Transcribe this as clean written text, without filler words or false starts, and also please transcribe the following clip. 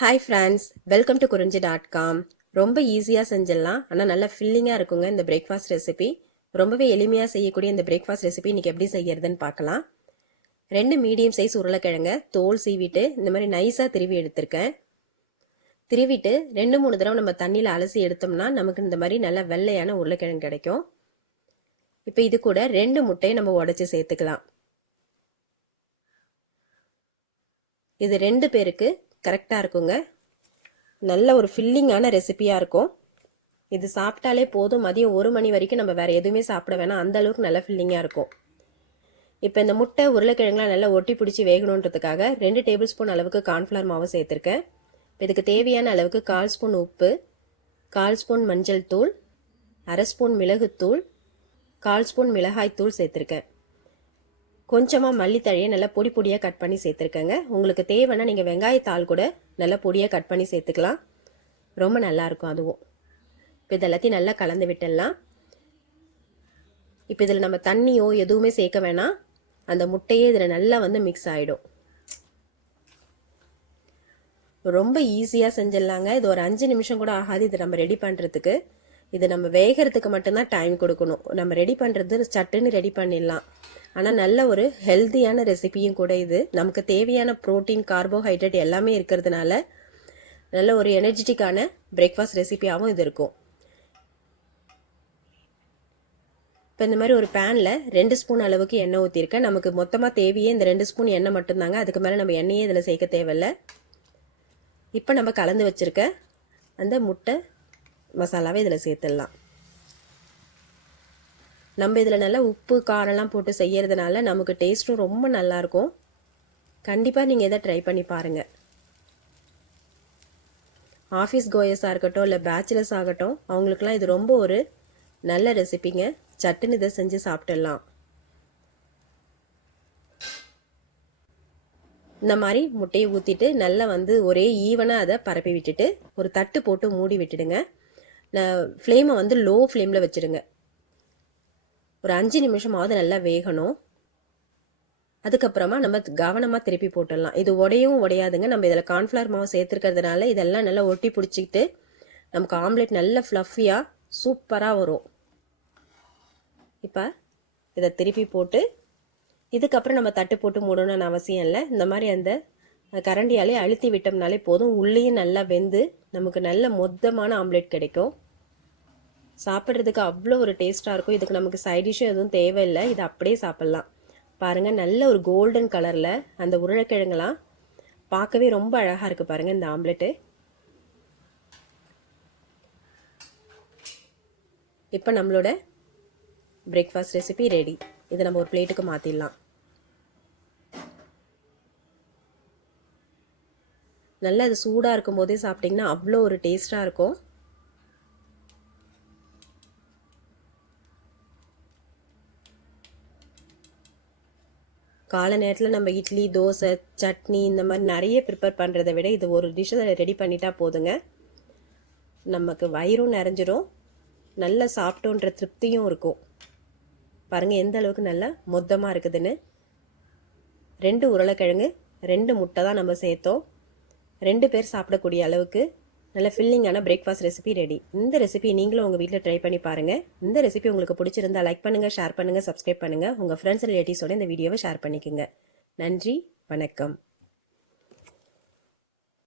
Hi friends, welcome to குறிஞ்சி.com. ரொம்ப ஈஸியாக செஞ்சிடலாம், ஆனால் நல்லா ஃபில்லிங்காக இருக்குங்க இந்த பிரேக்ஃபாஸ்ட் ரெசிபி. ரொம்பவே எளிமையாக செய்யக்கூடிய இந்த பிரேக்ஃபாஸ்ட் ரெசிபி இன்றைக்கி எப்படி செய்யறதுன்னு பார்க்கலாம். 2 மீடியம் சைஸ் உருளைக்கிழங்க தோல் சீவிட்டு இந்த மாதிரி நைஸாக திருவி எடுத்திருக்கேன். திருவிட்டு 2-3 தடவை நம்ம தண்ணியில் அலசி எடுத்தோம்னா நமக்கு இந்த மாதிரி நல்லா வெள்ளையான உருளைக்கிழங்கு கிடைக்கும். இப்போ இது கூட 2 முட்டையை நம்ம உடைச்சி சேர்த்துக்கலாம். இது 2 பேருக்கு கரெக்டாக இருக்குங்க. நல்ல ஒரு ஃபில்லிங்கான ரெசிபியாக இருக்கும். இது சாப்பிட்டாலே போதும், மதியம் 1 மணி வரைக்கும் நம்ம வேறு எதுவுமே சாப்பிட வேணாம், அந்த அளவுக்கு நல்லா ஃபில்லிங்காக இருக்கும். இப்போ இந்த முட்டை உருளைக்கிழங்குலாம் நல்லா ஒட்டி பிடிச்சி வேகணுன்றதுக்காக 2 டேபிள் ஸ்பூன் அளவுக்கு கார்ன்ஃப்ளவர் மாவு சேர்த்துருக்கேன். இப்போ இதுக்கு தேவையான அளவுக்கு 1/4 ஸ்பூன் உப்பு, 1/4 ஸ்பூன் மஞ்சள் தூள், 1/2 ஸ்பூன் மிளகுத்தூள், 1/4 ஸ்பூன் மிளகாய் தூள் சேர்த்துருக்கேன். கொஞ்சமாக மல்லித்தழையை நல்லா பொடி பொடியாக கட் பண்ணி சேர்த்துருக்கேங்க. உங்களுக்கு தேவைன்னா நீங்கள் வெங்காயத்தாள் கூட நல்லா பொடியாக கட் பண்ணி சேர்த்துக்கலாம், ரொம்ப நல்லாயிருக்கும் அதுவும். இப்போ இது எல்லாத்தையும் நல்லா கலந்து விட்டுடலாம். இப்போ இதில் நம்ம தண்ணியோ எதுவுமே சேர்க்க வேணாம், அந்த முட்டையே இதில் நல்லா மிக்ஸ் ஆகிடும். ரொம்ப ஈஸியாக செஞ்சிடலாங்க. இது ஒரு 5 நிமிஷம் கூட ஆகாது இது நம்ம ரெடி பண்ணுறதுக்கு. இது நம்ம வேகிறதுக்கு மட்டும்தான் டைம் கொடுக்கணும். நம்ம ரெடி பண்ணுறது சட்டுன்னு ரெடி பண்ணிடலாம். ஆனால் நல்ல ஒரு ஹெல்த்தியான ரெசிபியும் கூட இது. நமக்கு தேவையான ப்ரோட்டீன், கார்போஹைட்ரேட் எல்லாமே இருக்கிறதுனால நல்ல ஒரு எனர்ஜெட்டிக்கான பிரேக்ஃபாஸ்ட் ரெசிபியாகவும் இது இருக்கும். இப்போ இந்த மாதிரி ஒரு பேனில் 2 ஸ்பூன் அளவுக்கு எண்ணெய் ஊற்றிருக்கேன். நமக்கு மொத்தமாக தேவையே இந்த 2 ஸ்பூன் எண்ணெய் மட்டும்தாங்க, அதுக்கு மேலே நம்ம எண்ணெயே இதில் சேர்க்க தேவையில்லை. இப்போ நம்ம கலந்து வச்சுருக்க அந்த முட்டை மசாலாவை இதில் சேர்த்துடலாம். நம்ம இதில் நல்லா உப்பு காரெல்லாம் போட்டு செய்யறதுனால நமக்கு டேஸ்ட்டும் ரொம்ப நல்லாயிருக்கும். கண்டிப்பாக நீங்கள் இதை ட்ரை பண்ணி பாருங்கள். ஆஃபீஸ் கோயர்ஸாக இருக்கட்டும் இல்லை பேச்சுலர்ஸ் ஆகட்டும், அவங்களுக்குலாம் இது ரொம்ப ஒரு நல்ல ரெசிபிங்க. சட்டுன்னு இதை செஞ்சு சாப்பிட்டுடலாம். இந்த மாதிரி முட்டையை ஊற்றிட்டு நல்லா ஒரே ஈவனாக அதை பரப்பி விட்டுட்டு ஒரு தட்டு போட்டு மூடி விட்டுடுங்க. ஃப்ளேமை லோ ஃப்ளேமில் வச்சுடுங்க. ஒரு 5 நிமிஷமாவது நல்லா வேகணும். அதுக்கப்புறமா நம்ம கவனமாக திருப்பி போட்டுடலாம். இது உடையவும் உடையாதுங்க. நம்ம இதில் கார்ன்ஃப்ளவர் மாவு சேர்த்துருக்கிறதுனால இதெல்லாம் நல்லா ஒட்டி பிடிச்சிக்கிட்டு நமக்கு ஆம்லெட் நல்ல ஃப்ளஃபியாக சூப்பராக வரும். இப்போ இதை திருப்பி போட்டு இதுக்கப்புறம் நம்ம தட்டு போட்டு மூடணும்னு அவசியம் இல்லை. இந்த மாதிரி அந்த கரண்டியாலே அழுத்தி விட்டோம்னாலே போதும், உள்ளேயும் நல்லா வெந்து நமக்கு நல்ல மொத்தமான ஆம்லெட் கிடைக்கும். சாப்பிட்றதுக்கு அவ்வளோ ஒரு டேஸ்ட்டாக இருக்கும். இதுக்கு நமக்கு சைட் டிஷ்ஷும் எதுவும் தேவையில்லை, இது அப்படியே சாப்பிட்லாம். பாருங்கள், நல்ல ஒரு கோல்டன் கலரில் அந்த உருளைக்கிழங்குலாம் பார்க்கவே ரொம்ப அழகாக இருக்குது. பாருங்கள் இந்த ஆம்லெட்டு. இப்போ நம்மளோட பிரேக்ஃபாஸ்ட் ரெசிபி ரெடி. இதை நம்ம ஒரு பிளேட்டுக்கு மாற்றிடலாம். நல்லா அது சூடாக இருக்கும் போதே சாப்பிட்டிங்கன்னா அவ்வளோ ஒரு டேஸ்ட்டாக இருக்கும். காலை நேரத்தில் நம்ம இட்லி, தோசை, சட்னி இந்த மாதிரி நிறைய ப்ரிப்பேர் பண்ணுறதை விட இது ஒரு டிஷ்ஷை ரெடி பண்ணிட்டா போதுங்க. நமக்கு வயிறும் நிறைஞ்சிரும், நல்லா சாப்பிட்டோன்ற திருப்தியும் இருக்கும். பாருங்கள் எந்த அளவுக்கு நல்லா மொத்தமாக இருக்குதுன்னு. 2 உருளைக்கிழங்கு 2 முட்டை தான் நம்ம சேர்த்தோம். 2 பேர் சாப்பிடக்கூடிய அளவுக்கு நல்ல ஃபில்லிங்கான பிரேக்ஃபாஸ்ட் ரெசிபி ரெடி. இந்த ரெசிபி நீங்களும் உங்கள் வீட்டில் ட்ரை பண்ணி பாருங்கள். இந்த ரெசிபி உங்களுக்கு பிடிச்சிருந்தா லைக் பண்ணுங்கள், ஷேர் பண்ணுங்கள், சப்ஸ்கிரைப் பண்ணுங்கள். உங்கள் ஃப்ரெண்ட்ஸ் ரிலேட்டிவ்ஸோட இந்த வீடியோவை ஷேர் பண்ணிக்கோங்க. நன்றி, வணக்கம்.